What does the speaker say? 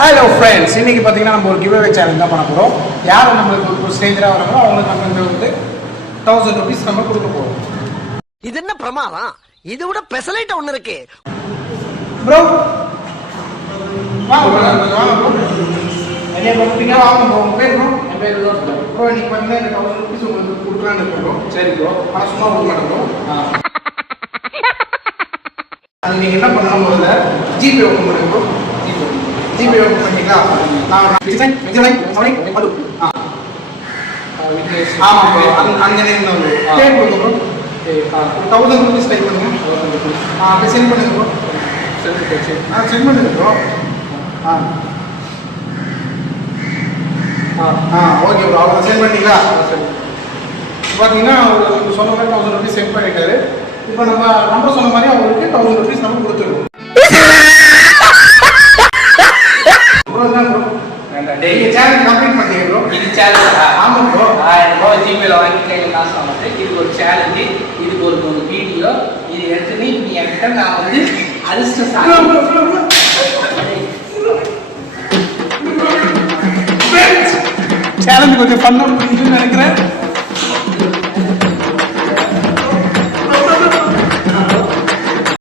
Hello friends, இன்னைக்கு பார்த்தீங்கன்னா நம்ம ஒரு கிவ்அவே சேலஞ்ச் தான் பண்ண போகிறோம். யார் நம்மளுக்கு ஒரு ஸ்டேஜராக வராங்களோ அவங்களுக்கு நம்ம இந்த வந்து 1000 rupees நம்ம கொடுக்க போகிறோம். இது என்ன பிரமாதம்? இதை விட பெசலைட் ஒன்று இருக்கு. ப்ரோ வாங்க ப்ரோ. நிறைய பார்த்துட்டீங்க, வாங்க ப்ரோ. உங்கள் பேர் ப்ரோ? என் பேர் ப்ரோ. இன்னைக்கு பார்த்தீங்கன்னா இந்த 1000 rupees உங்களுக்கு கொடுக்கலான்னு இருக்கோம் ப்ரோ. சரி ப்ரோ, ஆனால் சும்மா கொடுக்க மாட்டேன் ப்ரோ. அது நீங்கள் என்ன பண்ணணும், முதல்ல ஜிபே ஓப்பன் பண்ணுங்க ப்ரோ. ஜிபே ஓப்பன் பண்ணிங்களா? நான் மது ஆமாம் ப்ரோ, அந்த நேம் தான் ப்ரோ. பேர் கொடுங்க ப்ரோ. 1000 rupees டைப் பண்ணுங்க. அப்படியே சென்ட் பண்ணுங்க ப்ரோ. சென்ட் பண்ணுங்க ப்ரோ. ஓகே ப்ரோ, அவ்வளோ சென்ட் பண்ணிங்களா? பார்த்தீங்கன்னா அவர் சொன்ன மாதிரி 1000 rupees சென்ட் பண்ணிட்டாரு. இப்போ நம்ம நம்பர் சொன்ன மாதிரி அவருக்கு 1000 rupees நம்ம கொடுத்துருக்கோம். சேலஞ்ச் கம்ப்ளீட் பண்ணிட்டீங்க ப்ரோ. இது சேலஞ்ச். ஆமாம் ப்ரோ. 1000 ரூபாய் ஜிபேல வாங்கி கையில் காசு வாங்கிட்டு இதுக்கு ஒரு சேலஞ்சு, இதுக்கு ஒரு 3 வீடியோ, இது எடுத்துன்னு நீ என்கிட்ட நான் வந்து அதிர்ஷ்டம் சேலஞ்ச் கொஞ்சம் பண்ண முடியுதுன்னு நினைக்கிறேன்.